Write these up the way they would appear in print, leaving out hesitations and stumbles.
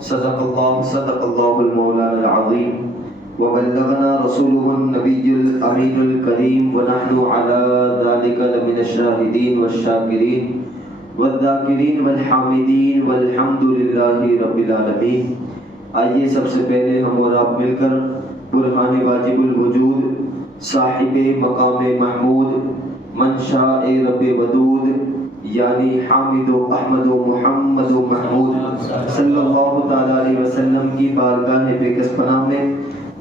صدق الله المولانا العظيم وبلغنا رسوله النبي الأمين الكريم ونحن على ذلك لمن الشاهدين والشاكرين والذاكرين والحامدين والحمد لله رب العالمين. آئیے سب سے پہلے ہم اور آپ مل کر برہان واجب الوجود صاحب مقام محمود منشاء رب ودود یعنی حامد و احمد و محمد و محمود صلی اللہ تعالیٰ علیہ وسلم کی بارگاہ بے کس پناہ میں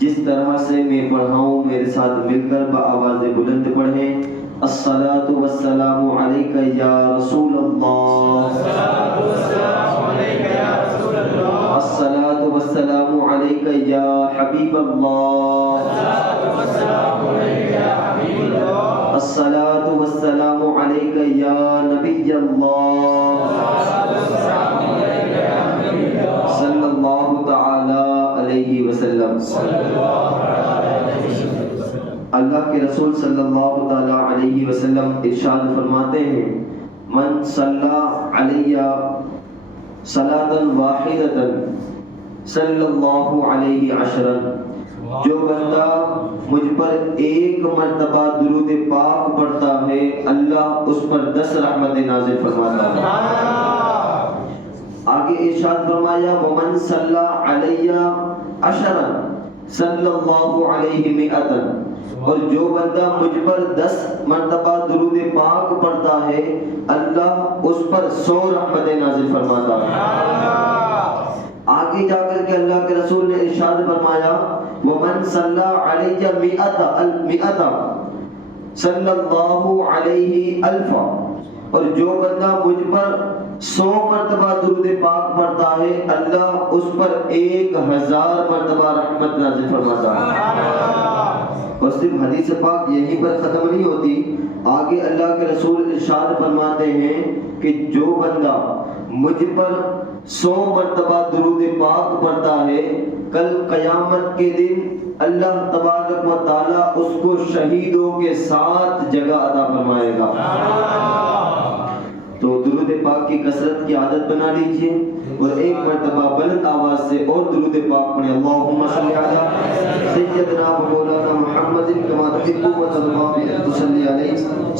جس طرح سے میں پڑھاؤں میرے ساتھ مل کر بآواز بلند پڑھیں. الصلاة والسلام علیک یا رسول اللہ، الصلاة والسلام علیک یا حبیب اللہ، الصلاة والسلام علیک یا نبی اللہ صلی اللہ تعالی علیہ وسلم. اللہ کے رسول صلی اللہ تعالی علیہ وسلم ارشاد فرماتے ہیں من صلی علی صلاۃ واحدۃ صلی اللہ علیہ عشرا، جو بندہ مجھ پر ایک مرتبہ درود پاک پڑھتا ہے اللہ اس پر 10 رحمت نازل فرماتا ہے. آگے ارشاد فرمایا ومن صلی علی عشرا صلی اللہ علیہ مئۃ، اور جو بندہ مجھ پر 10 مرتبہ درود پاک پڑھتا ہے اللہ اس پر 100 رحمت نازل فرماتا ہے. آگے جا کر کے اللہ کے رسول نے ارشاد فرمایا ومن صلی علیہ مئۃ صلی اللہ علیہ الف، اور جو بندہ مجھ پر 100 مرتبہ درود پاک پڑھتا ہے اللہ اس پر 1000 مرتبہ رحمت نازل فرماتا ہے. اور صرف حدیث پاک یہیں پر ختم نہیں ہوتی، آگے اللہ کے رسول ارشاد فرماتے ہیں کہ جو بندہ مجھ پر 100 مرتبہ درود پاک پڑھتا ہے کل قیامت کے دن اللہ تبارک و تعالی اس کو شہیدوں کے ساتھ جگہ عطا فرمائے گا. تو درود پاک کی کثرت کی عادت بنا لیجئے اور ایک مرتبہ بلند آواز سے اور درود پاک پڑھیں. اللہم صلی علی سیدنا و مولانا محمد کما تحب و ترضی ان تصلی علیہ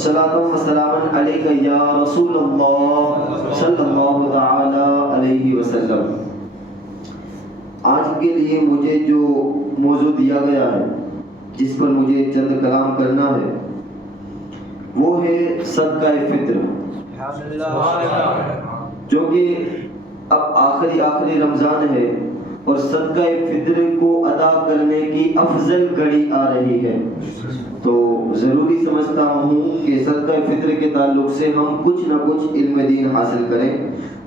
صلاۃ و سلام علیک یا رسول اللہ صلی اللہ تعالی علیہ وسلم. آج کے لیے مجھے جو موضوع دیا گیا ہے جس پر مجھے چند کلام کرنا ہے وہ ہے صدقہ فطر، جو کہ اب آخری رمضان ہے اور صدقہ فطر کو ادا کرنے کی افضل گھڑی آ رہی ہے. تو ضروری سمجھتا ہوں کہ صدقہ فطر کے تعلق سے ہم کچھ نہ کچھ علم دین حاصل کریں.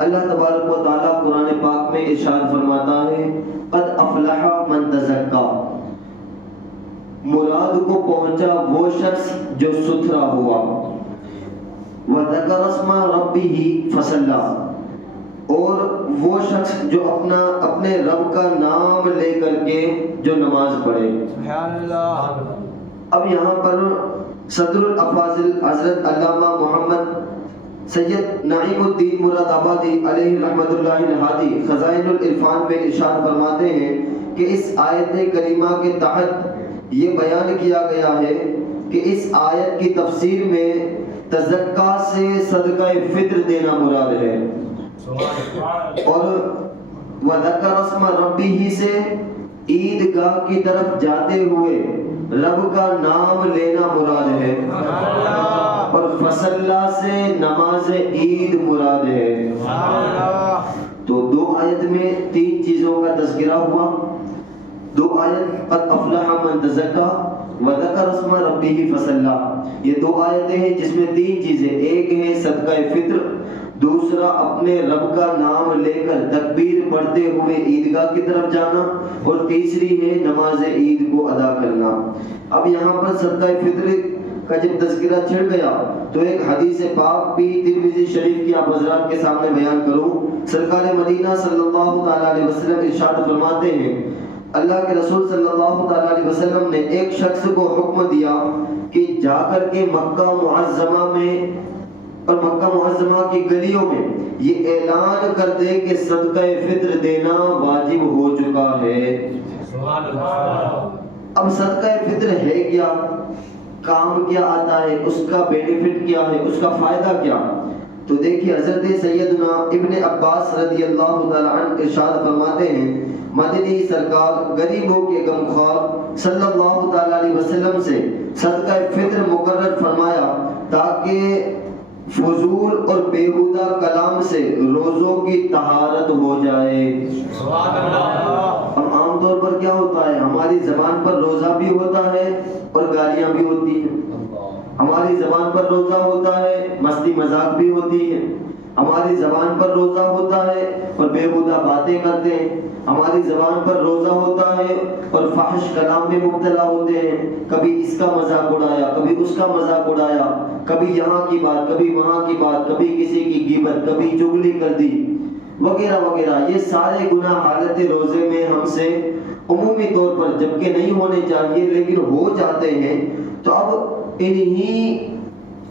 اللہ تبارک و تعالیٰ قرآن پاک میں ارشاد فرماتا ہے قد افلح من تزکا، مراد کو پہنچا وہ شخص جو ستھرا ہوا، وذکر اسم ربہ فصلی، اور وہ شخص جو اپنے رب کا نام لے کر کے جو نماز پڑھے. اب یہاں پر صدر الافاضل حضرت علامہ محمد سید نعیم الدین مراد آبادی علیہ رحمت اللہ الہادی خزائن العرفان میں ارشاد فرماتے ہیں کہ اس آیت کریمہ کے تحت یہ بیان کیا گیا ہے کہ اس آیت کی تفسیر میں تزکا سے صدقہ فطر دینا مراد ہے، اور وذکر اسم ربہ سے عیدگاہ کی طرف جاتے ہوئے رب کا نام لینا مراد ہے، اور فصلہ سے نماز عید مراد ہے. تو 2 آیت میں 3 چیزوں کا تذکرہ ہوا. 2 آیت قد افلح من تزکا وذکر اسم ربہ فصلی، یہ 2 آیتیں ہیں جس میں 3 چیزیں، ایک ہے صدقہ فطر، دوسرا اپنے رب کا نام لے کر تکبیر پڑھتے ہوئے عیدگاہ کی طرف جانا، اور تیسری ہے نماز عید کو ادا کرنا. اب یہاں پر صدقہ فطر کا جب تذکرہ چھڑ گیا تو ایک حدیث پاک بھی ترمذی شریف کی آپ حضرات کے سامنے بیان کروں. سرکار مدینہ صلی اللہ تعالی علیہ وسلم ارشاد فرماتے ہیں اللہ کے رسول صلی اللہ تعالی علیہ وسلم نے ایک شخص کو حکم دیا کہ جا کر کے مکہ معظمہ میں اور مکہ معظمہ کی گلیوں میں یہ اعلان کر دے کہ صدقہ فطر دینا واجب ہو چکا ہے۔ اب صدقہ فطر ہے کیا، کام کیا آتا ہے، اس کا بینیفٹ کیا ہے، اس کا فائدہ کیا؟ تو دیکھیے حضرت سیدنا ابن عباس رضی اللہ تعالیٰ عنہ ارشاد فرماتے ہیں مدنی سرکار غریبوں کے غمخوار صلی اللہ تعالیٰ علیہ وسلم سے صدقہ فطر مقرر فرمایا تاکہ فضول اور بیہودہ کلام سے روزوں کی طہارت ہو جائے۔ سبحان اللہ۔ اب عام طور پر کیا ہوتا ہے، ہماری زبان پر روزہ بھی ہوتا ہے اور گالیاں بھی ہوتی ہیں، ہماری زبان پر روزہ ہوتا ہے مستی مذاق بھی ہوتی ہے، ہماری زبان پر روزہ ہوتا ہے اور بیہودہ باتیں کرتے ہیں، ہماری زبان پر روزہ ہوتا ہے اور فحش کلام میں مبتلا ہوتے ہیں، کبھی اس کا مذاق اڑایا، کبھی اس کا مذاق اڑایا، کبھی یہاں کی بات، کبھی وہاں کی بات، کبھی کسی کی غیبت، کبھی چغلی کر دی وغیرہ وغیرہ۔ یہ سارے گناہ حالت روزے میں ہم سے عمومی طور پر جبکہ نہیں ہونے چاہیے لیکن ہو جاتے ہیں۔ تو اب انہی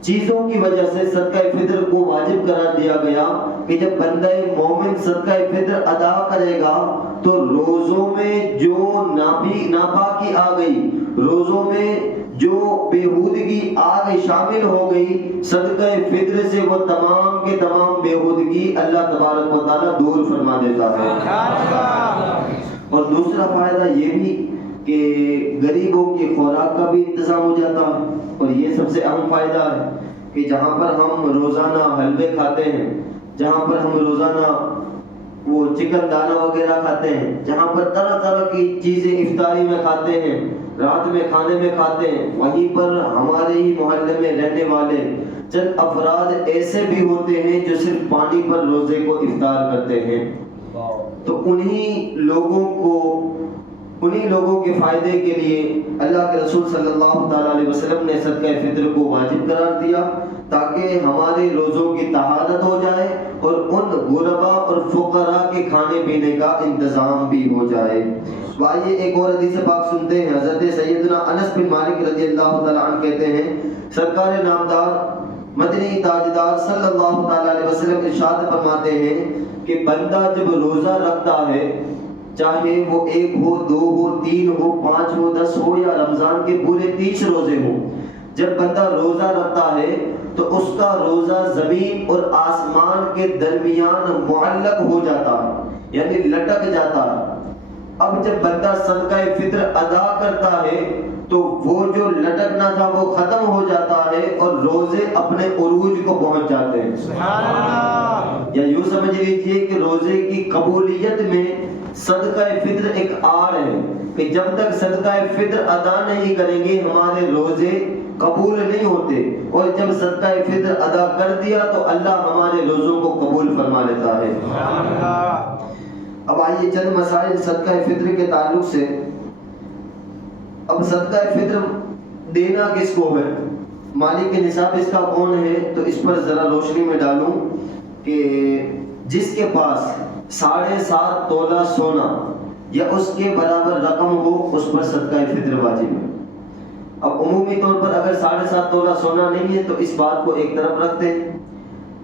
چیزوں کی وجہ سے صدقہ فطر کو واجب قرار دیا گیا کہ جب بندہ مومن صدقہ فطر ادا کرے گا تو روزوں میں جو ناپاکی آ گئی، روزوں میں جو بیہودگی آ گئی، شامل ہو گئی، صدقہ فطر سے وہ تمام کے تمام بیہودگی اللہ تبارک و تعالیٰ دور فرما دیتا ہے۔ اور دوسرا فائدہ یہ بھی کہ غریبوں کی خوراک کا بھی انتظام ہو جاتا ہے، اور یہ سب سے اہم فائدہ ہے کہ جہاں پر ہم روزانہ حلوے کھاتے ہیں، جہاں پر ہم روزانہ وہ چکن دانا وغیرہ کھاتے ہیں، جہاں پر طرح طرح کی چیزیں افطاری میں کھاتے ہیں، رات میں کھانے میں کھاتے ہیں، وہیں پر ہمارے ہی محلے میں رہنے والے چند افراد ایسے بھی ہوتے ہیں جو صرف پانی پر روزے کو افطار کرتے ہیں، تو انہی لوگوں کے فائدے کے لیے اللہ کے رسول صلی اللہ تعالیٰ علیہ وسلم نے صدقہ فطر کو واجب قرار دیا تاکہ ہمارے روزوں کی طہارت ہو جائے اور ان غربا اور فقراء کے کھانے پینے کا انتظام بھی ہو جائے۔ آئیے ایک اور حدیث پاک سنتے ہیں۔ حضرت سیدنا انس بن مالک رضی اللہ تعالیٰ عنہ کہتے ہیں سرکار نامدار مدنی تاجدار صلی اللہ تعالیٰ علیہ وسلم ارشاد فرماتے ہیں کہ بندہ جب روزہ رکھتا ہے، چاہے وہ 1 ہو، 2 ہو، 3 ہو، 5 ہو، 10 ہو یا رمضان کے پورے 30 روزے ہوں، جب بندہ روزہ رکھتا ہے تو اس کا روزہ زمین اور آسمان کے درمیان معلق ہو جاتا ہے، یعنی لٹک جاتا ہے۔ اب جب بندہ صدقہ فطر ادا کرتا ہے تو وہ جو لٹکنا تھا وہ ختم ہو جاتا ہے اور روزے اپنے عروج کو پہنچ جاتے ہیں۔ سبحان اللہ۔ یا یوں سمجھ لیجیے کہ روزے کی قبولیت میں صدقہ فطر ایک آڑ ہے کہ جب تک صدقہ فطر ادا نہیں کریں گے ہمارے روزے قبول نہیں ہوتے، اور جب صدقہ فطر ادا کر دیا تو اللہ ہمارے روزوں کو قبول فرما لیتا ہے۔ اب آئیے چند مسائل صدقہ فطر کے تعلق سے۔ اب صدقہ فطر دینا کس کو ہے، مالک نصاب اس کا کون ہے، تو اس پر ذرا روشنی میں ڈالوں کہ جس کے پاس 7.5 تولہ سونا یا اس کے برابر رقم ہو اس پر صدقہ فطر واجب ہے۔ اب عمومی طور پر اگر 7.5 تولہ سونا نہیں ہے تو اس بات کو ایک طرف رکھتے ہیں۔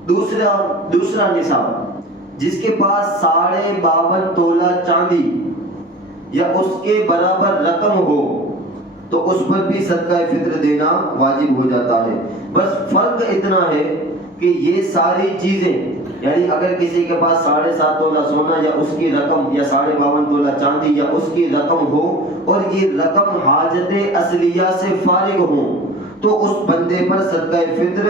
دوسرا نصاب جس کے پاس 52.5 تولہ چاندی یا اس کے برابر رقم ہو تو اس پر بھی صدقہ فطر دینا واجب ہو جاتا ہے۔ بس فرق اتنا ہے کہ یہ ساری چیزیں، یعنی اگر کسی کے پاس 7.5 تولہ سونا یا اس کی رقم یا 52.5 تولہ چاندی یا اس کی رقم ہو اور یہ رقم حاجت اصلیہ سے فارغ ہو تو اس بندے پر صدقہ فطر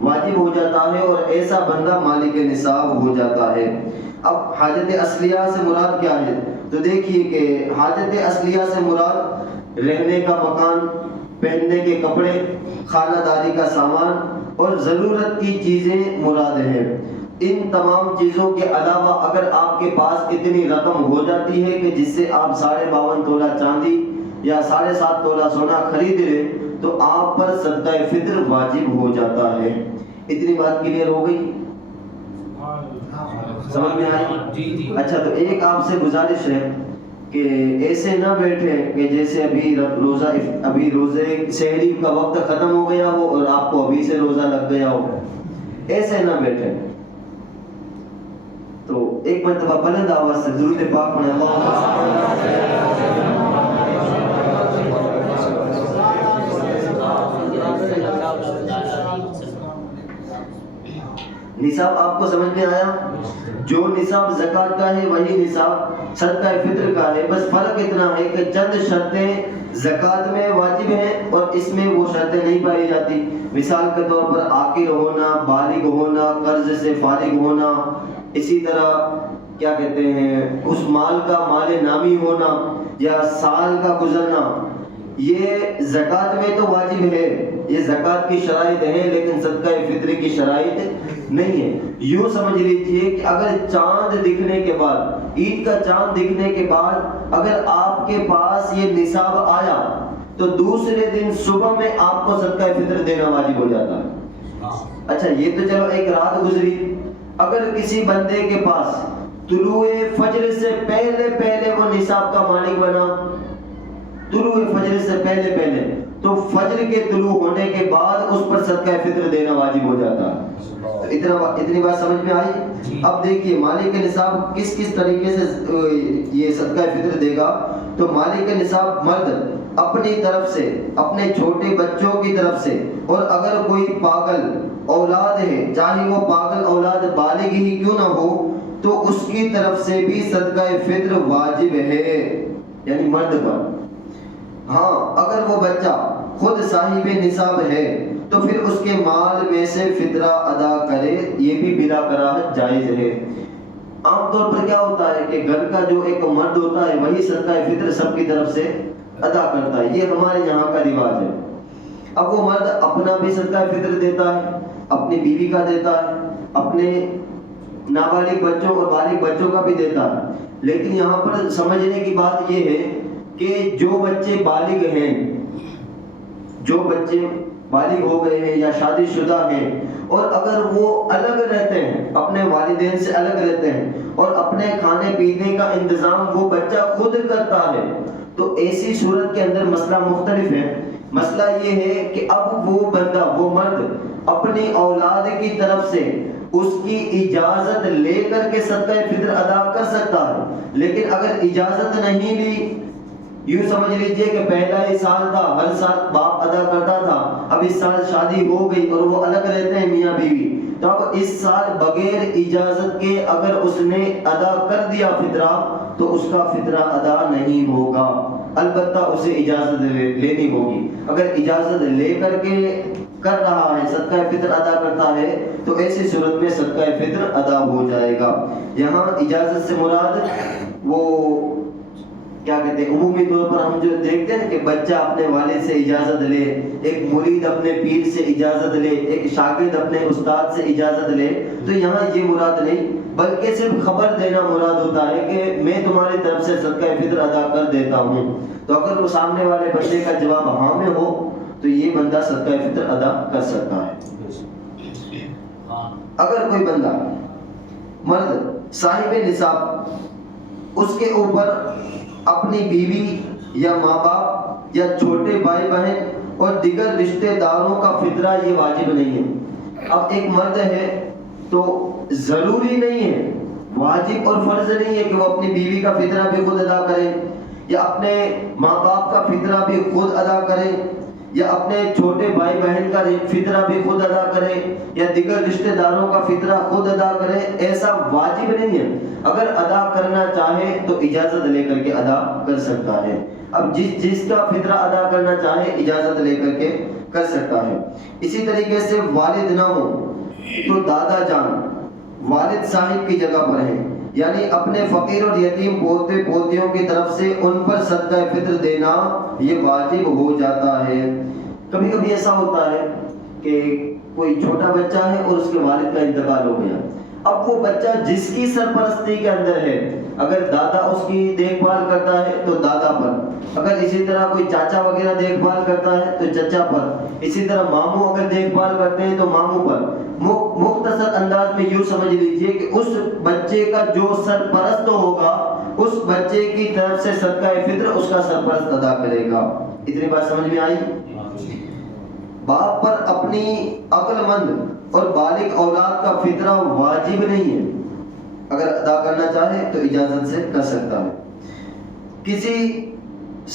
واجب ہو جاتا ہے اور ایسا بندہ مالک نصاب ہو جاتا ہے۔ اب حاجت اصلیہ سے مراد کیا ہے، تو دیکھیے کہ حاجت اصلیہ سے مراد رہنے کا مکان، پہننے کے کپڑے، خانہ داری کا سامان اور ضرورت کی چیزیں مراد ہیں۔ ان تمام چیزوں کے علاوہ اگر آپ کے پاس اتنی رقم ہو جاتی ہے کہ جس سے آپ 52.5 تولہ چاندی یا 7.5 تولہ سونا خرید لیں تو آپ پر صدقہ فطر واجب ہو جاتا ہے۔ اتنی بات کلیئر ہو گئی، سمجھ میں آئی؟ اچھا، تو ایک آپ سے گزارش ہے کہ ایسے نہ بیٹھے کہ جیسے ابھی روزے سحری کا وقت ختم ہو گیا ہو اور آپ کو ابھی سے روزہ لگ گیا ہو، ایسے نہ بیٹھے. تو ایک مرتبہ بلند آواز سے درود پاک پڑھیں. نصاب آپ کو سمجھ میں آیا؟ جو نصاب زکوٰۃ کا ہے وہی نصاب صدقہ فطر کا ہے. بس فرق اتنا ہے کہ چند شرطیں زکوٰۃ میں واجب ہیں اور اس میں وہ شرطیں نہیں پائی جاتی. مثال کے طور پر عاقل ہونا، بالغ ہونا، قرض سے فارغ ہونا، اسی طرح کیا کہتے ہیں اس مال کا مال نامی ہونا یا سال کا گزرنا. یہ زکوٰۃ میں تو واجب ہے، یہ زکوٰۃ کی شرائط ہیں، لیکن صدقہ فطر کی شرائط نہیں ہے. یوں سمجھ لیجئے کہ اگر چاند دکھنے کے بعد، عید کا چاند دکھنے کے بعد اگر آپ کے پاس یہ نصاب آیا تو دوسرے دن صبح میں آپ کو صدقہ فطر دینا واجب ہو جاتا ہے. اچھا یہ تو چلو ایک رات گزری. اگر کسی بندے کے پاس طلوع فجر سے پہلے وہ نصاب کا مالک بنا، طلوع فجر سے پہلے، تو فجر کے طلوع ہونے کے بعد اس پر صدقہ فطر دینا واجب ہو جاتا ہے. اتنی بات سمجھ میں آئی؟ اب دیکھیے مالک نصاب کس طریقے سے یہ صدقہ فطر دے گا. تو مالک نصاب مرد اپنی طرف سے، اپنے چھوٹے بچوں کی طرف سے، اور اگر کوئی پاگل اولاد ہے، چاہے وہ پاگل اولاد بالغ ہی کیوں نہ ہو، تو اس کی طرف سے بھی صدقہ فطر واجب ہے، یعنی مرد پر. ہاں اگر وہ بچہ خود صاحب نصاب ہے تو پھر اس کے مال میں سے فطرہ ادا کرے، یہ بھی بلا کراہت جائز ہے. عام طور پر کیا ہوتا ہے کہ گھر کا جو ایک مرد ہوتا ہے وہی صدقہ فطر سب کی طرف سے ادا کرتا ہے. یہ ہمارے یہاں کا رواج ہے. اب وہ مرد اپنا بھی صدقہ فطر دیتا ہے، اپنی بیوی کا دیتا ہے، اپنے نابالغ بچوں اور بالغ بچوں کا بھی دیتا ہے. لیکن یہاں پر سمجھنے کی بات یہ ہے کہ جو بچے بالغ ہیں، جو بچے بالغ ہو گئے ہیں یا شادی شدہ ہیں، اور اگر وہ الگ رہتے ہیں، اپنے والدین سے الگ رہتے ہیں، اور اپنے کھانے پینے کا انتظام وہ بچہ خود کرتا ہے، تو ایسی صورت کے اندر مسئلہ مختلف ہے. مسئلہ یہ ہے کہ اب وہ بندہ، وہ مرد اپنی اولاد کی طرف سے اس کی اجازت لے کر کے صدقہ فطر ادا کر سکتا ہے. لیکن اگر اجازت نہیں لی، یوں سمجھ لیجئے کہ پہلا ہی سال تھا، ہر سال باپ ادا کرتا تھا، اب اس سال شادی ہو گئی اور وہ الگ رہتے ہیں میاں بیوی، تو اب اس سال بغیر اجازت کے اگر اس نے ادا کر دیا فطرہ تو اس کا فطرہ ادا نہیں ہوگا. البتہ اسے اجازت لینی ہوگی. اگر اجازت لے کر کے کر رہا ہے، صدقہ فطر ادا کرتا ہے، تو ایسی صورت میں صدقہ فطر ادا ہو جائے گا. یہاں اجازت سے مراد وہ کیا کہتے ہیں، عمومی طور پر ہم جو دیکھتے ہیں کہ بچہ اپنے والد سے اجازت لے، ایک مرید اپنے پیر سے اجازت لے، ایک شاگرد اپنے استاد سے اجازت لے، تو یہاں یہ مراد نہیں، بلکہ صرف خبر دینا مراد ہوتا ہے کہ میں تمہاری طرف سے صدقہ فطر ادا کر دیتا ہوں. تو اگر وہ سامنے والے بندے کا جواب ہاں میں ہو تو یہ بندہ صدقہ فطر ادا کر سکتا ہے. اگر کوئی بندہ مرد صاحب نصاب، اس کے اوپر اپنی بیوی یا ماں باپ یا چھوٹے بھائی بہن اور دیگر رشتہ داروں کا فطرہ یہ واجب نہیں ہے. اب ایک مرد ہے تو ضروری نہیں ہے، واجب اور فرض نہیں ہے کہ وہ اپنی بیوی کا فطرہ بھی خود ادا کرے، یا اپنے ماں باپ کا فطرہ بھی خود ادا کرے، یا اپنے چھوٹے بھائی بہن کا فطرہ بھی خود ادا کرے، یا دیگر رشتہ داروں کا فطرہ خود ادا کرے. ایسا واجب نہیں ہے. اگر ادا کرنا چاہے تو اجازت لے کر کے ادا کر سکتا ہے. اب جس کا فطرہ ادا کرنا چاہے اجازت لے کر کے کر سکتا ہے. اسی طریقے سے والد نہ ہو تو دادا جان والد صاحب کی جگہ پر ہیں، یعنی اپنے فقیر اور یتیم پوتے پوتیوں کی طرف سے ان پر صدقہ فطر دینا یہ واجب ہو جاتا ہے. کبھی کبھی ایسا ہوتا ہے کہ کوئی چھوٹا بچہ ہے اور اس کے والد کا انتقال ہو گیا. اب وہ بچہ جس کی سرپرستی کے اندر ہے، اگر دادا اس کی دیکھ بھال کرتا ہے تو دادا پر، اگر اسی طرح کوئی چاچا وغیرہ دیکھ بھال کرتا ہے تو چچا پر، اسی طرح ماموں اگر دیکھ بھال کرتے ہیں تو ماموں پر. مختصر انداز میں یوں سمجھ لیجئے کہ اس بچے کا جو سرپرست ہوگا اس بچے کی طرف سے صدقہ فطر اس کا سرپرست ادا کرے گا. اتنی بات سمجھ میں آئی؟ باپ پر اپنی عقل مند اور بالغ اولاد کا فطرہ واجب نہیں ہے، اگر ادا کرنا چاہے تو اجازت سے کر سکتا ہے۔ کسی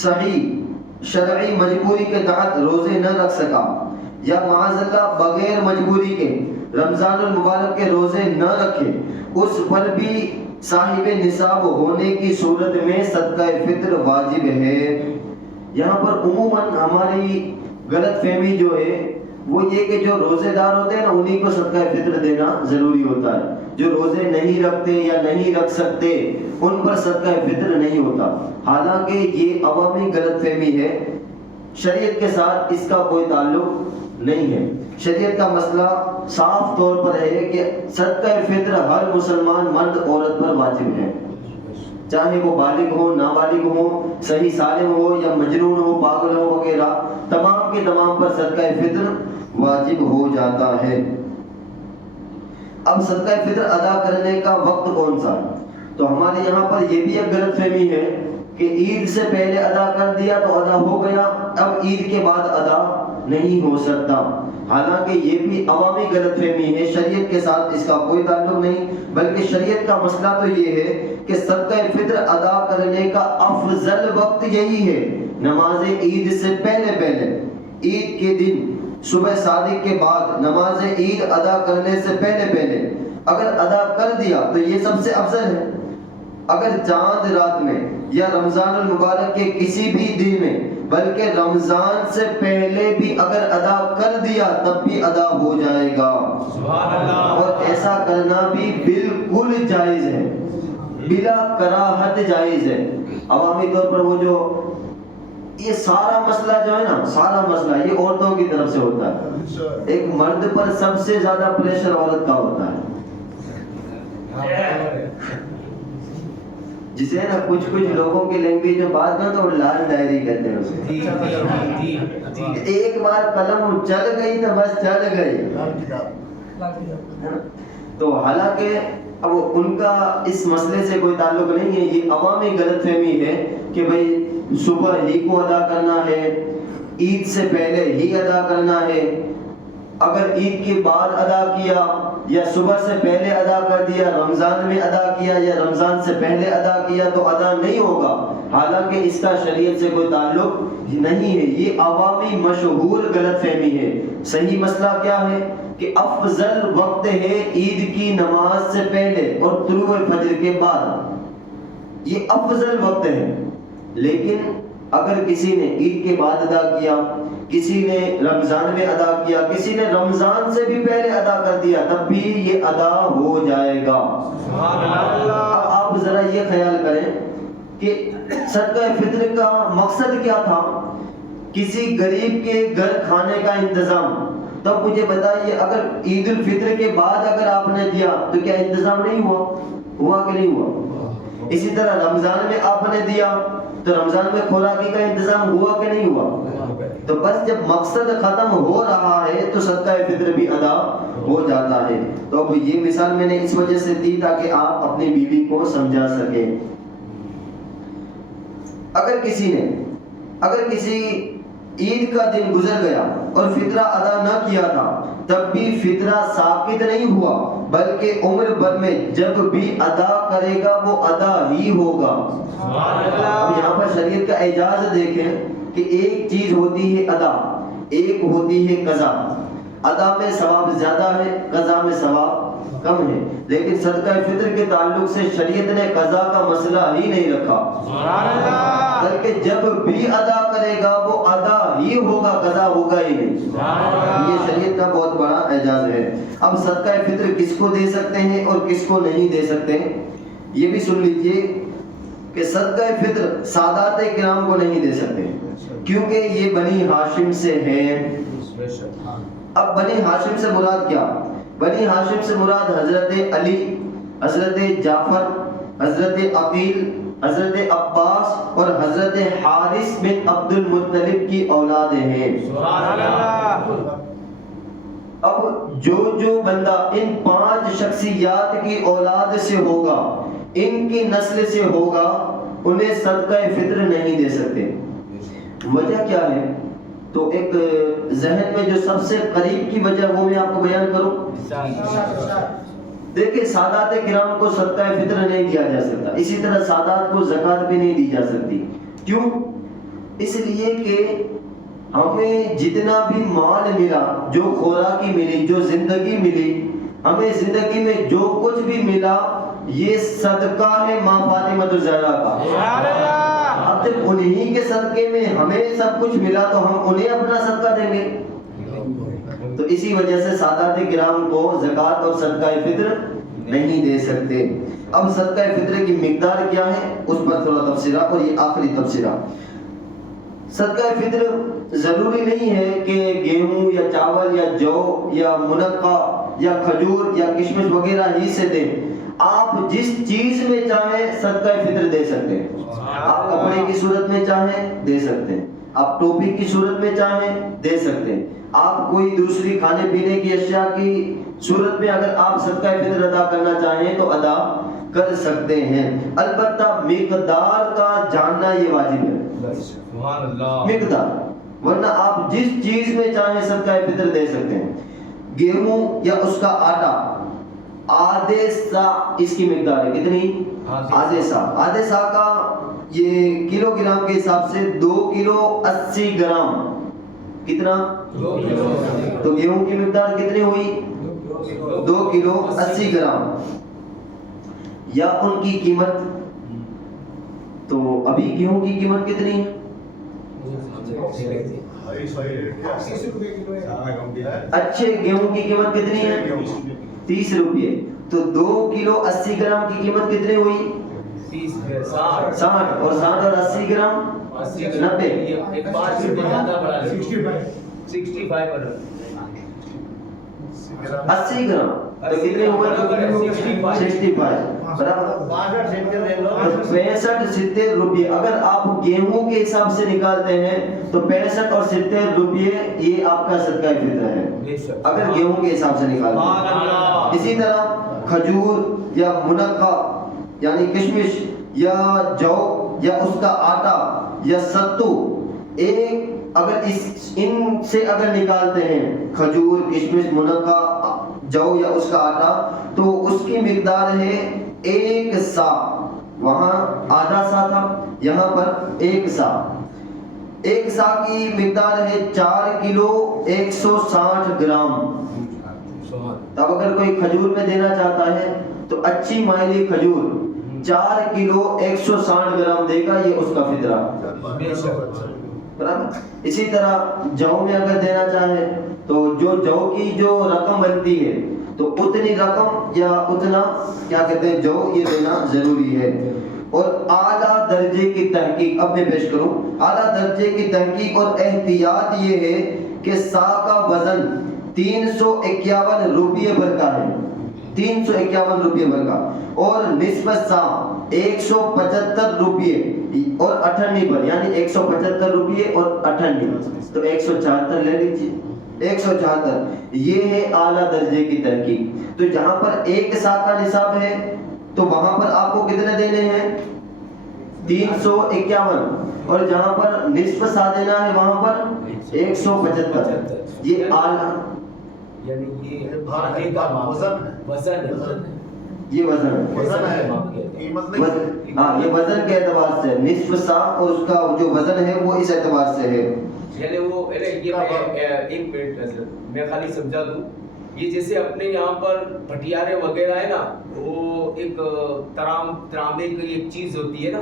صحیح شرعی مجبوری کے تحت روزے نہ رکھ سکا یا معاذ اللہ بغیر مجبوری کے رمضان المبارک کے روزے نہ رکھے، اس پر بھی صاحب نصاب ہونے کی صورت میں صدقہ فطر واجب ہے۔ یہاں پر عموماً ہماری غلط فہمی جو ہے وہ یہ کہ جو روزے دار ہوتے ہیں نا انہی کو صدقہ فطر دینا ضروری ہوتا ہے، جو روزے نہیں رکھتے یا نہیں رکھ سکتے ان پر صدقہ فطر نہیں ہوتا، حالانکہ یہ عوامی غلط فہمی ہے، شریعت کے ساتھ اس کا کوئی تعلق نہیں ہے۔ شریعت کا مسئلہ صاف طور پر ہے کہ صدقہ فطر ہر مسلمان مرد عورت پر واجب ہے، چاہے وہ بالغ ہو نابالغ ہو، صحیح سالم ہو یا مجنون ہو پاگل ہو وغیرہ، تمام کے تمام پر صدقہ فطر واجب ہو جاتا ہے۔ اب صدقہ فطر ادا کرنے کا وقت کون سا؟ تو ہمارے یہاں پر یہ بھی ایک غلط فہمی ہے کہ عید سے پہلے ادا کر دیا تو ادا ہو گیا، اب عید کے بعد ادا نہیں ہو سکتا، حالانکہ یہ بھی عوامی غلط فہمی ہے، شریعت کے ساتھ اس کا کوئی تعلق نہیں، بلکہ شریعت کا مسئلہ تو یہ ہے کہ صدقہ فطر ادا کرنے کا افضل وقت یہی ہے، نماز عید سے پہلے، عید کے دن صبح صادق کے بعد نماز عید ادا کرنے سے پہلے اگر ادا کر دیا تو یہ سب سے افضل ہے۔ اگر چاند رات میں یا رمضان المبارک کے کسی بھی دن میں بلکہ رمضان سے پہلے بھی اگر ادا کر دیا تب بھی ادا ہو جائے گا، سبحان اللہ، اور ایسا کرنا بھی بالکل جائز ہے، بلا کراہت جائز ہے۔ عوامی طور پر وہ جو یہ سارا مسئلہ جو ہے نا، سارا مسئلہ یہ عورتوں کی طرف سے ہوتا ہے، ایک مرد پر سب سے زیادہ پریشر عورت کا ہوتا ہے، جسے نا کچھ لوگوں کی لینگویج میں بات کریں تو لال ڈائری کہتے ہیں اسے، ایک بار قلم چل گئی تو بس چل گئی۔ تو حالانکہ اب ان کا اس مسئلے سے کوئی تعلق نہیں ہے، یہ عوامی غلط فہمی ہے کہ بھئی صبح ہی کو ادا کرنا ہے، عید سے پہلے ہی ادا کرنا ہے، اگر عید کے بعد ادا کیا یا صبح سے پہلے ادا کر دیا، رمضان میں ادا کیا یا رمضان سے پہلے ادا کیا تو ادا نہیں ہوگا، حالانکہ اس کا شریعت سے کوئی تعلق نہیں ہے، یہ عوامی مشہور غلط فہمی ہے۔ صحیح مسئلہ کیا ہے کہ افضل وقت ہے عید کی نماز سے پہلے اور طلوع فجر کے بعد، یہ افضل وقت ہے، لیکن اگر کسی نے عید کے بعد ادا کیا، کسی نے رمضان میں ادا کیا، کسی نے رمضان سے بھی پہلے ادا کر دیا تب بھی یہ ادا ہو جائے گا۔ اب آپ ذرا یہ خیال کریں کہ صدقہ فطر کا مقصد کیا تھا؟ کسی غریب کے گھر کھانے کا انتظام، تب مجھے بتائیے اگر عید الفطر کے بعد اگر آپ نے دیا تو کیا انتظام نہیں ہوا کہ نہیں ہوا؟ اسی طرح رمضان میں آپ نے دیا تو رمضان میں خوراکی کا انتظام ہوا کہ نہیں ہوا؟ تو بس جب مقصد ختم ہو رہا ہے تو صدقہ فطر بھی ادا ہو جاتا ہے۔ تو اب یہ مثال میں نے اس وجہ سے دی تاکہ آپ اپنی بیوی کو سمجھا سکیں۔ اگر کسی عید کا دن گزر گیا اور فطرہ ادا نہ کیا تھا تب بھی فطرہ ساقط نہیں ہوا، بلکہ عمر بھر میں جب بھی ادا کرے گا وہ ادا ہی ہوگا۔ اب یہاں پر شریعت کا اعجاز دیکھیں کہ ایک چیز ہوتی ہے ادا، ایک ہوتی ہے قضا، ادا میں ثواب زیادہ ہے، قضا میں ثواب کم ہے، لیکن صدقہ فطر کے تعلق سے شریعت نے قضا کا مسئلہ ہی نہیں رکھا، بلکہ جب بھی ادا کرے گا وہ ادا ہی ہوگا، قضا ہوگا ہی نہیں۔ یہ شریعت کا بہت بڑا اعجاز ہے۔ اب صدقہ فطر کس کو دے سکتے ہیں اور کس کو نہیں دے سکتے، یہ بھی سن لیجئے کہ صدقہ فطر سادات کرام کو نہیں دے سکتے کیونکہ یہ بنی ہاشم سے ہے۔ اب بنی ہاشم سے مراد کیا؟ بنی ہاشم سے مراد حضرت علی، حضرت جعفر، حضرت عقیل، حضرت عباس اور حضرت حارث بن عبد المطلب کی اولاد ہیں۔ اب جو بندہ ان 5 شخصیات کی اولاد سے ہوگا، ان کی نسل سے ہوگا، انہیں صدقہ فطر نہیں دے سکتے۔ وجہ کیا ہے؟ تو ایک ذہن میں جو سب سے قریب کی وجہ وہ میں آپ کو بیان کروں. دیکھیں سادات کرام کو صدقہ فطر نہیں دیا جا سکتا، اسی طرح سادات کو زکوٰۃ بھی نہیں دی جا سکتی. کیوں؟ اس لیے کہ ہمیں جتنا بھی مال ملا، جو خوراکی ملی، جو زندگی ملی، ہمیں زندگی میں جو کچھ بھی ملا یہ صدقہ ہے ماں فاطمہ الزہرا کا. اب جب انہی کے صدقے میں ہمیں سب کچھ ملا تو ہم انہیں اپنا صدقہ دیں گے. تو اسی وجہ سے سادات کرام کو زکوٰۃ اور صدقہ فطر نہیں دے سکتے. اب صدقہ فطر کی مقدار کیا ہے اس پر تھوڑا تبصرہ، اور یہ آخری تبصرہ. صدقہ فطر ضروری نہیں ہے کہ گیہوں یا چاول یا جو یا منقع یا کھجور یا کشمش وغیرہ ہی سے دیں. آپ جس چیز میں چاہیں صدقہ فطر دے سکتے ہیں. آپ کپڑے کی صورت میں چاہیں دے سکتے ہیں، آپ ٹوپی کی صورت میں چاہیں دے سکتے ہیں، آپ کوئی دوسری کھانے پینے کی اشیاء کی صورت میں اگر آپ صدقہ فطر ادا کرنا چاہیں تو ادا کر سکتے ہیں. البتہ مقدار کا جاننا یہ واجب ہے. مقدار، ورنہ آپ جس چیز میں چاہیں صدقہ فطر دے سکتے ہیں. گیہوں یا اس کا آٹا آدھے سا اس کی مقدار ہے. کتنی؟ آدھے سا. آدھے سا کا یہ کلو گرام کے حساب سے 2 کلو 80 گرام. کتنا؟ 2 کلو. تو گیہوں کی مقدار کتنی ہوئی؟ 2 کلو 80 گرام. یا ان کی قیمت، تو ابھی گیہوں کی قیمت کتنی ہے؟ اچھے گیہوں کی قیمت کتنی ہے؟ 30 روپے. تو 2 کلو 80 گرام کی قیمت کتنی ہوئی؟ 60. اور 60 اور 80 گرام 90. 80 گرام تو کتنے ہوئے؟ 65 برابر 65-70 روپے. اگر آپ گیہوں کے حساب سے نکالتے ہیں تو 65 اور 70 روپے یہ آپ کا صدقہ فطر ہے اگر گیہوں کے حساب سے نکالتے ہیں. اسی طرح کھجور یا منقع یعنی کشمش یا جو یا اس کا آٹا یا ستو، ایک اگر ان سے اگر نکالتے ہیں کھجور، کشمش، منقع، جو یا اس کا آٹا، تو اس کی مقدار ہے 1 سا. وہاں آدھا سا تھا، یہاں پر 1 سا. 1 سا کی مقدار ہے 4 کلو 160 گرام. اب اگر کوئی کھجور میں دینا چاہتا ہے تو اچھی مائلی کھجور 4 کلو 160 گرام دے گا، یہ اس کا فطرہ. اسی طرح جو میں اگر دینا چاہے تو جو کی جو رقم بنتی ہے تو اتنی رقم یا اتنا کیا کہتے ہیں جو یہ دینا ضروری ہے. اور اعلیٰ درجے کی تحقیق اب میں پیش کروں. اعلیٰ درجے کی تحقیق اور احتیاط یہ ہے کہ سا کا وزن 351 روپے بھر کا ہے. 351 روپے بھر کا. اور نصف سا 175 روپے اور 98 پر، یعنی 175 روپے اور 98 تو 174 لے لیجیے. 174 یہ ہے اعلیٰ درجے کی تحقیق. تو جہاں پر 1 سا کا نصاب ہے تو وہاں پر آپ کو کتنے دینے ہیں؟ 351. اور جہاں پر نصف سا دینا ہے وہاں پر 175. یہ اعلیٰ یعنی یہ وزن یہ وزن ہے. ہاں یہ وزن کے اعتبار سے نصف سا اور اس کا جو وزن ہے وہ اس اعتبار سے ہے. یعنی وہ ایک منٹ میں خالی سمجھا دوں. یہ جیسے اپنے یہاں پر بھٹیارے وغیرہ ہے نا، وہ ایک ترامے کی ایک چیز ہوتی ہے نا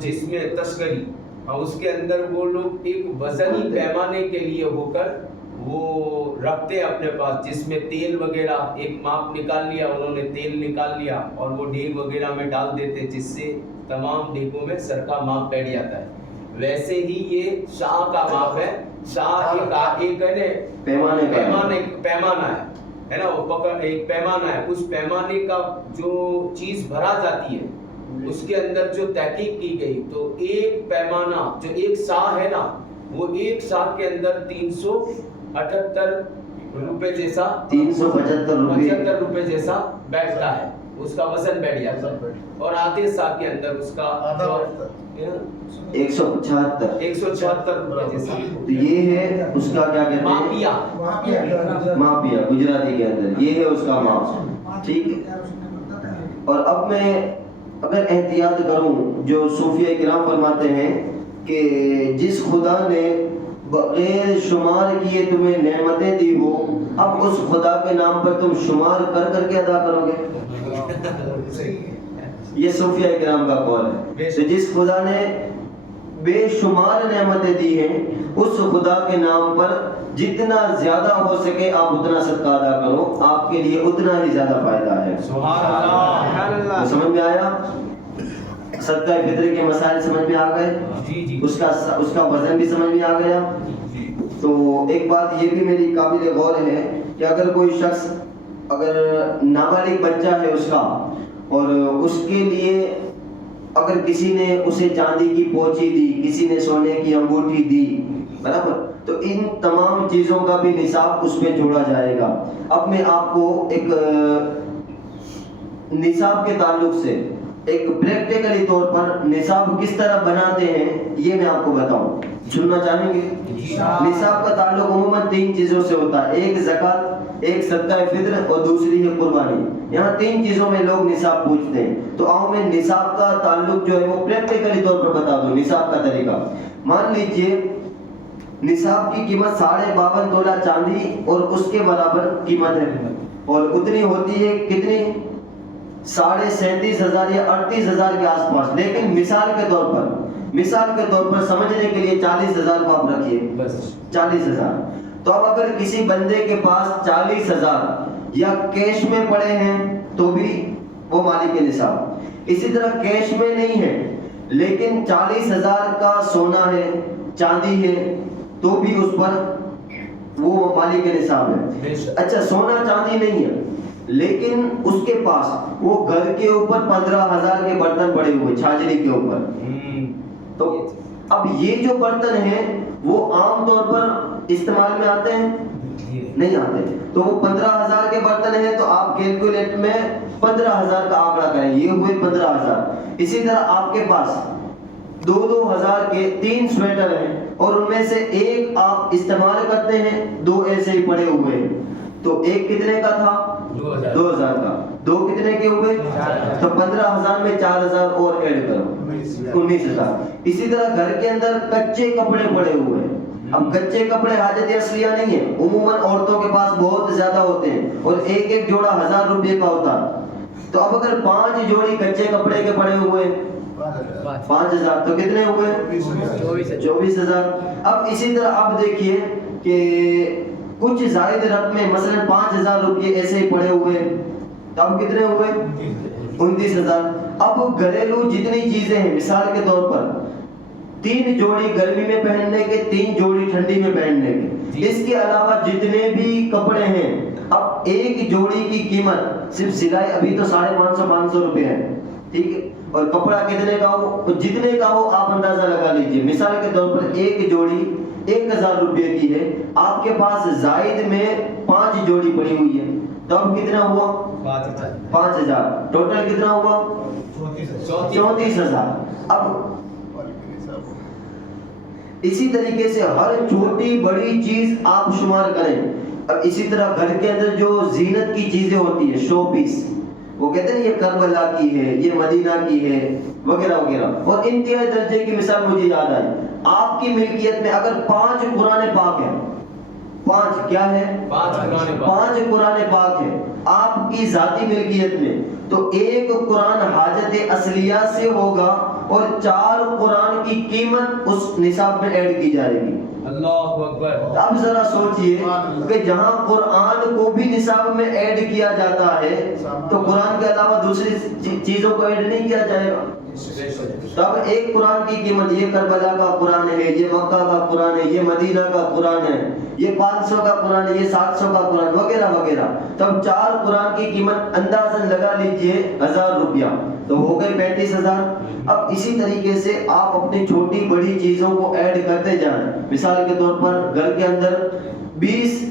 جس میں تشکری، اور اس کے اندر وہ لوگ ایک وزنی پیمانے کے لیے ہو کر وہ رکھتے ہیں اپنے پاس، جس میں تیل وغیرہ ایک ماپ نکال لیا انہوں نے، تیل نکال لیا اور وہ ڈیگ وغیرہ میں ڈال دیتے جس سے تمام ڈیگوں میں سر کا ماپ بیٹھ جاتا ہے. ویسے ہی یہ شاہ کا ماپ ہے. شاہ ایک پیمانہ ہے نا، وہ پکڑ ایک پیمانہ ہے. اس پیمانے کا جو چیز بھرا جاتی ہے اس کے اندر جو تحقیق کی گئی تو ایک پیمانہ جو 1 سا ہے نا، وہ 1 سا کے اندر 378 روپے جیسا 375 روپے جیسا بیٹھتا ہے، اس کا وزن بیٹھ جاتا ہے. اور آدھے سال کے اندر اس کا 175 176 جیسا تو یہ ہے اس کا کیا کہتے ہیں ماپیا گجراتی کے اندر، یہ ہے اس کا ماپ، ٹھیک ہے۔ اور اب میں اگر احتیاط کروں، جو صوفیہ کرام فرماتے ہیں کہ جس خدا نے بغیر شمار کیے تمہیں نعمتیں دی ہو، اب اس خدا کے نام پر تم شمار کر کر کے ادا کرو گے، یہ صوفیہ کرام کا قول ہے۔ تو جس خدا نے بے شمار نعمتیں دی ہیں، اس خدا کے نام پر جتنا زیادہ ہو سکے آپ اتنا صدقہ ادا کرو، آپ کے لیے اتنا ہی زیادہ فائدہ ہے۔ سبحان اللہ، سمجھ میں آیا؟ صدقہ فطر کے مسائل سمجھ میں آ گئے، جی اس کا وزن بھی سمجھ میں آ گیا۔ تو ایک بات یہ بھی میری قابل غور ہے کہ اگر کوئی شخص، اگر نابالغ بچہ ہے اس کا، اور اس کے لیے اگر کسی نے اسے چاندی کی پوچھی دی، کسی نے سونے کی انگوٹھی دی، برابر، تو ان تمام چیزوں کا بھی نصاب اس پہ جوڑا جائے گا۔ اب میں آپ کو ایک نصاب کے تعلق سے ایک پریکٹیکلی طور پر نصاب کس طرح بناتے ہیں یہ میں آپ کو بتاؤں، سننا چاہیں گے؟ نصاب کا تعلق عموماً 3 چیزوں سے ہوتا ہے، ایک زکوٰۃ، ایک صدقہ فطر اور دوسری ہے قربانی۔ یہاں 3 چیزوں میں لوگ نصاب پوچھتے ہیں، تو آؤ میں نصاب کا تعلق جو ہے وہ پریکٹیکلی طور پر بتا دوں۔ نصاب کا طریقہ، مان لیجئے نصاب کی قیمت 52.5 تولہ چاندی اور اس کے برابر قیمت ہے، اور اتنی ہوتی ہے کتنی، 37,500 یا 38,000 کے آس پاس۔ لیکن مثال کے طور پر سمجھنے کے لیے 40,000 کو آپ رکھیے، 40,000۔ تو اب اگر کسی بندے کے پاس 40,000 یا کیش میں پڑے ہیں تو بھی وہ مالک نصاب، اسی طرح کیش میں نہیں ہے لیکن 40,000 کا سونا ہے، چاندی ہے، تو بھی اس پر وہ مالک نصاب ہے۔ اچھا، سونا چاندی نہیں ہے لیکن اس کے پاس وہ گھر کے اوپر 15,000 کے برتن پڑے ہوئے چھاجری کے اوپر، تو اب یہ جو برتن ہیں وہ عام طور پر استعمال میں آتے ہیں نہیں آتے، تو وہ 15,000 کے برتن ہیں، تو آپ کیلکولیٹ میں 15,000 کا آنکڑا کریں، یہ ہوئے 15,000۔ اسی طرح آپ کے پاس 2,000 کے 3 سویٹر ہیں اور ان میں سے ایک آپ استعمال کرتے ہیں، 2 ایسے ہی پڑے ہوئے ہیں، تو ایک کتنے کا تھا، 2,000 کا، 2 کتنے کے ہوئے، تو 15,000 میں 4,000 اور ایڈ کرو، 19,000۔ اسی طرح گھر کے اندر کچے کپڑے پڑے ہوئے ہیں، اب کچے کپڑے حاجت اصلیہ نہیں ہے، عموماً عورتوں کے پاس بہت زیادہ ہوتے ہیں اور ایک جوڑا 1,000 روپے کا ہوتا ہے، تو اب اگر 5 جوڑی کچے کپڑے کے پڑے ہوئے 5,000 تو کتنے ہوئے، 24,000۔ اب اسی طرح اب دیکھیے کہ کچھ زائد رقمیں، مثلا 5,000 روپے ایسے ہی پڑے ہوئے، تو اب کتنے ہوئے، 29,000۔ اب گھریلو جتنی چیزیں ہیں، مثال کے طور پر 3 جوڑی گرمی میں پہننے کے، 3 جوڑی ٹھنڈی میں پہننے کے، اس کے علاوہ جتنے بھی کپڑے ہیں، اب ایک جوڑی کی قیمت صرف سلائی ابھی تو 550 روپے ہے، ٹھیک ہے، اور کپڑا کتنے کا ہو، جتنے کا ہو آپ اندازہ لگا لیجئے۔ مثال کے طور پر ایک جوڑی 1,000 روپے کی ہے، آپ کے پاس زائد میں 5 جوڑی پڑی ہوئی ہے، تو اب کتنا ہوا، 5,000، ٹوٹل کتنا ہوا، 34,000۔ اب اسی طریقے سے ہر چھوٹی بڑی چیز آپ شمار کریں۔ اب اسی طرح گھر کے اندر جو زینت کی چیزیں ہوتی ہیں، شو پیس، وہ کہتے ہیں یہ کربلا کی ہے، یہ مدینہ کی ہے، وغیرہ وغیرہ، اور انتہائی درجے کی مثال مجھے یاد آئی، آپ کی ملکیت میں اگر 5 قرآن پاک ہیں، 5 کیا ہے، 5 قرآن پاک ہے آپ کی ذاتی ملکیت میں، تو ایک قرآن حاجت اصلیہ سے ہوگا اور 4 قرآن کی قیمت اس نصاب میں ایڈ کی جائے گی۔ اللہ اکبر۔ اب ذرا سوچئے کہ جہاں قرآن کو بھی نصاب میں ایڈ کیا جاتا ہے تو قرآن کے علاوہ دوسری چیزوں کو ایڈ نہیں کیا جائے گا۔ تب ایک قرآن کی قیمت، یہ کربلا کا قرآن ہے، یہ مکہ کا قرآن ہے، یہ مدینہ کا قرآن ہے، یہ 500 کا قرآن ہے، یہ 700 کا قرآن، وغیرہ وغیرہ، تب 4 قرآن کی قیمت اندازاً لگا لیجئے 1,000 روپیہ، تو ہو گئے 35,000۔ اب اسی طریقے سے آپ اپنی چھوٹی بڑی چیزوں کو ایڈ کرتے جائیں۔ مثال کے طور پر گھر کے اندر 20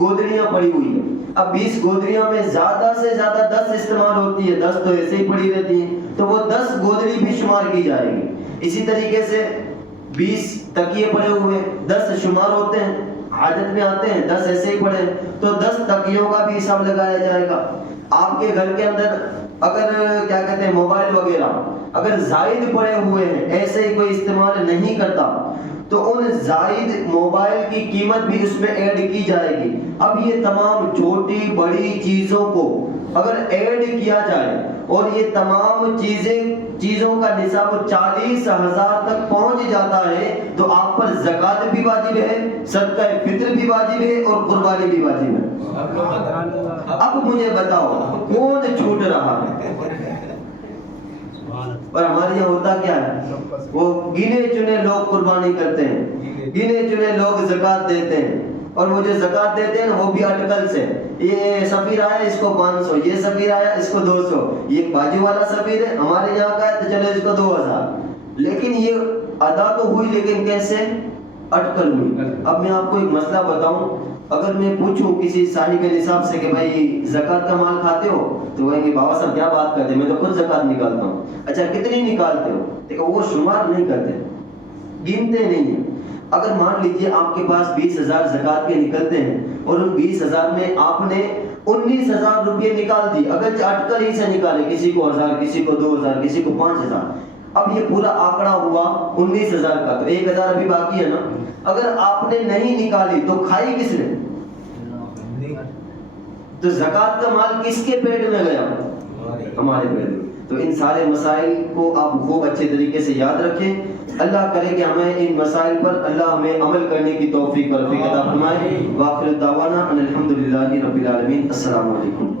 گودریاں پڑی ہوئی ہیں، اب 20 گودریاں میں زیادہ سے زیادہ 10 استعمال ہوتی ہے، 10 تو ایسے ہی پڑی رہتی ہیں، تو وہ 10 گودڑی بھی شمار کی جائے گی. اسی طریقے سے 20 تکیے پڑے ہوئے 10 شمار ہوتے ہیں, عادت میں آتے ہیں 10 ایسے ہی پڑے, تو 10 تکیوں کا بھی حساب لگایا جائے گا. آپ کے گھر کے اندر اگر کیا کہتے ہیں موبائل وغیرہ اگر زائد پڑے ہوئے ہیں, ایسے ہی کوئی استعمال نہیں کرتا, تو ان زائد موبائل کی قیمت بھی اس میں ایڈ کی جائے گی. اب یہ تمام چھوٹی بڑی چیزوں کو اگر ایڈ کیا جائے اور یہ تمام چیزوں کا نصاب 40,000 تک پہنچ جاتا ہے, تو آپ پر زکوٰۃ بھی واجب ہے, صدقہ فطر بھی واجب ہے اور قربانی بھی واجب ہے. اب مجھے بتاؤ کون چھوٹ رہا ہے؟ اور ہمارے یہاں ہوتا کیا ہے, وہ گنے چنے لوگ قربانی کرتے ہیں, گنے چنے لوگ زکوٰۃ دیتے ہیں, اور وہ جو زکوٰۃ دیتے ہیں وہ بھی اٹکل سے, یہ سفیر آیا اس کو 500, یہ سفیر آیا اس کو 200, یہ باجو والا سفیر ہے ہمارے یہاں کا ہے تو چلو اس کو 2000. لیکن یہ ادا تو ہوئی لیکن کیسے؟ اٹکل ہوئی. اب میں آپ کو ایک مسئلہ بتاؤں, اگر میں پوچھوں کسی صاحب نصاب سے کہ بھائی زکوٰۃ کا مال کھاتے ہو, تو کہیں گے بابا صاحب کیا بات کرتے ہیں, میں تو خود زکوٰۃ نکالتا ہوں. اچھا کتنی نکالتے ہو؟ دیکھو وہ شمار نہیں کرتے, گنتے نہیں ہیں. اگر مان لیجئے آپ کے پاس 20,000 زکوٰۃ کے نکلتے ہیں اور ان 20,000 میں آپ نے 19,000 روپے نکال دی, اگر اٹکل ہی سے نکالے, کسی کو 1,000 کسی کو 2,000 کسی کو 5,000, اب یہ پورا آنکڑا ہوا 19,000 کا, تو 1,000 ابھی باقی ہے نا. اگر آپ نے نہیں نکالی تو کھائی کس نے؟ تو زکوٰۃ کا مال کس کے پیٹ میں گیا؟ ہمارے پیٹ میں. تو ان سارے مسائل کو آپ خوب اچھے طریقے سے یاد رکھیں. اللہ کرے کہ ہمیں ان مسائل پر اللہ ہمیں عمل کرنے کی توفیق اور رفیق عطا فرمائے. وآخر دعوانا ان الحمدللہ رب العالمین. السلام علیکم.